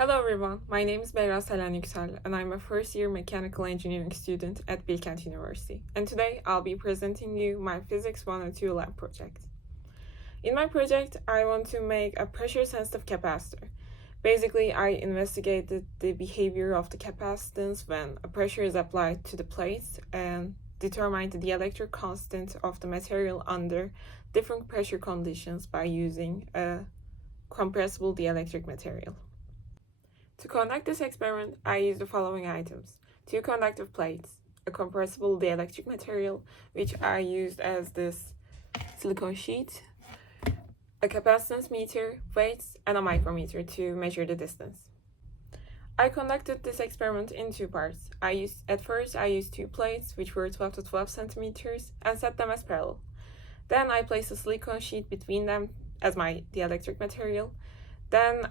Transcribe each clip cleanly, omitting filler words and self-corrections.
Hello everyone, my name is Berra Selen Yüksel and I'm a first year mechanical engineering student at Bilkent University. And today I'll be presenting you my Physics 102 lab project. In my project, I want to make a pressure sensitive capacitor. Basically, I investigated the behavior of the capacitance when a pressure is applied to the plates and determined the dielectric constant of the material under different pressure conditions by using a compressible dielectric material. To conduct this experiment, I used the following items: 2 conductive plates, a compressible dielectric material, which I used as this silicone sheet, a capacitance meter, weights, and a micrometer to measure the distance. I conducted this experiment in 2 parts. At first I used 2 plates, which were 12 to 12 centimeters, and set them as parallel. Then I placed a silicone sheet between them as my dielectric material. Then,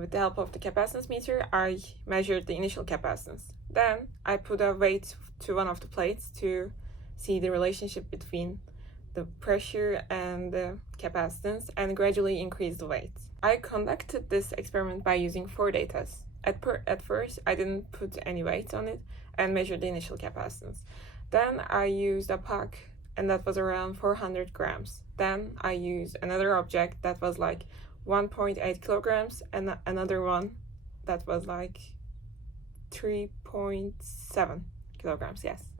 with the help of the capacitance meter, I measured the initial capacitance. Then, I put a weight to one of the plates to see the relationship between the pressure and the capacitance and gradually increase the weight. I conducted this experiment by using 4 data. At first, I didn't put any weight on it and measured the initial capacitance. Then, I used a puck, and that was around 400 grams. Then, I used another object that was like 1.8 kilograms and another one that was like 3.7 kilograms, yes.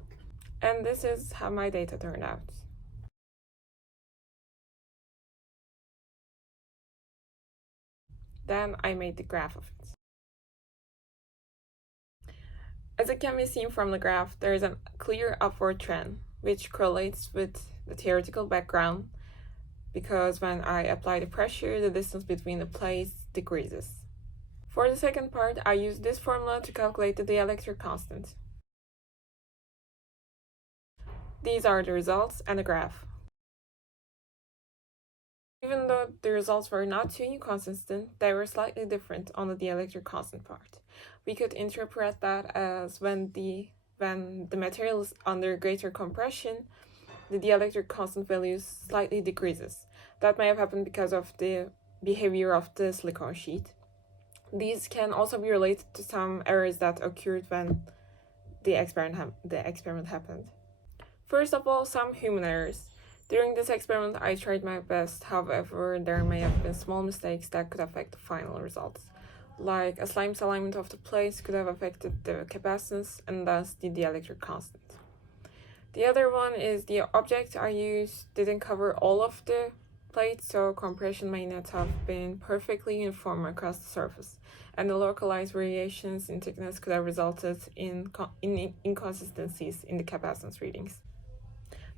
And this is how my data turned out. Then I made the graph of it. As it can be seen from the graph, there is a clear upward trend, which correlates with the theoretical background, because when I apply the pressure, the distance between the plates decreases. For the second part, I used this formula to calculate the dielectric constant. These are the results and the graph. Even though the results were not too inconsistent, they were slightly different on the dielectric constant part. We could interpret that as when the material is under greater compression, the dielectric constant value slightly decreases. That may have happened because of the behavior of the silicone sheet. These can also be related to some errors that occurred when the experiment happened. First of all, some human errors. During this experiment, I tried my best, however, there may have been small mistakes that could affect the final results. Like a slight misalignment of the plates could have affected the capacitance and thus the dielectric constant. The other one is the object I used didn't cover all of the plates, so compression may not have been perfectly uniform across the surface, and the localized variations in thickness could have resulted in inconsistencies in the capacitance readings.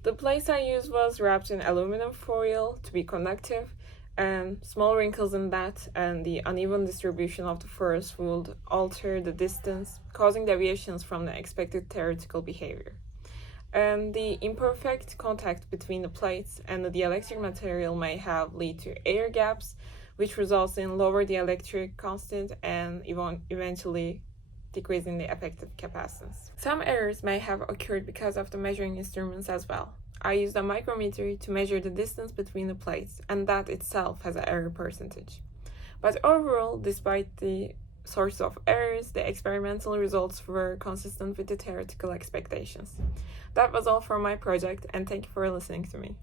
The plates I used was wrapped in aluminum foil to be conductive, and small wrinkles in that and the uneven distribution of the force would alter the distance, causing deviations from the expected theoretical behavior. And the imperfect contact between the plates and the dielectric material may have led to air gaps, which results in lower dielectric constant and eventually decreasing the effective capacitance. Some errors may have occurred because of the measuring instruments as well. I used a micrometer to measure the distance between the plates, and that itself has an error percentage. But overall, despite the source of errors, the experimental results were consistent with the theoretical expectations. That was all for my project, and thank you for listening to me.